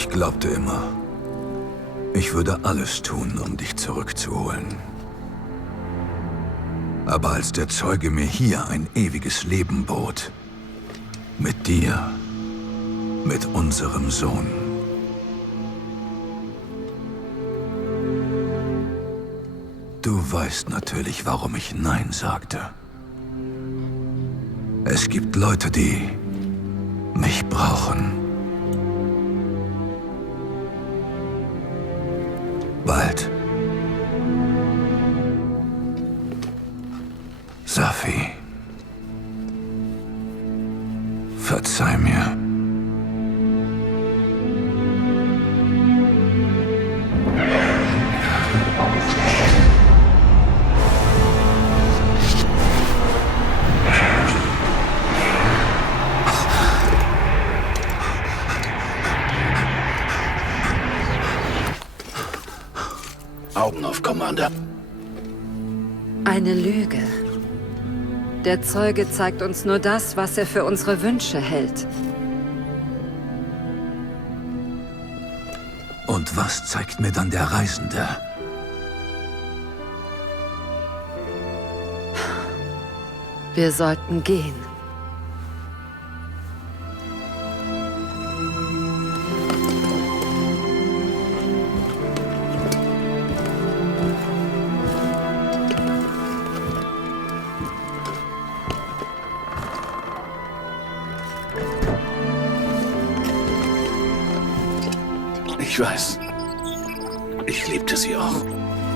Ich glaubte immer, ich würde alles tun, um dich zurückzuholen. Aber als der Zeuge mir hier ein ewiges Leben bot, mit dir, mit unserem Sohn, du weißt natürlich, warum ich Nein sagte. Es gibt Leute, die mich brauchen. Bald. Safi. Verzeih mir. Augen auf, Commander. Eine Lüge. Der Zeuge zeigt uns nur das, was er für unsere Wünsche hält. Und was zeigt mir dann der Reisende? Wir sollten gehen. Ich weiß. Ich liebte sie auch.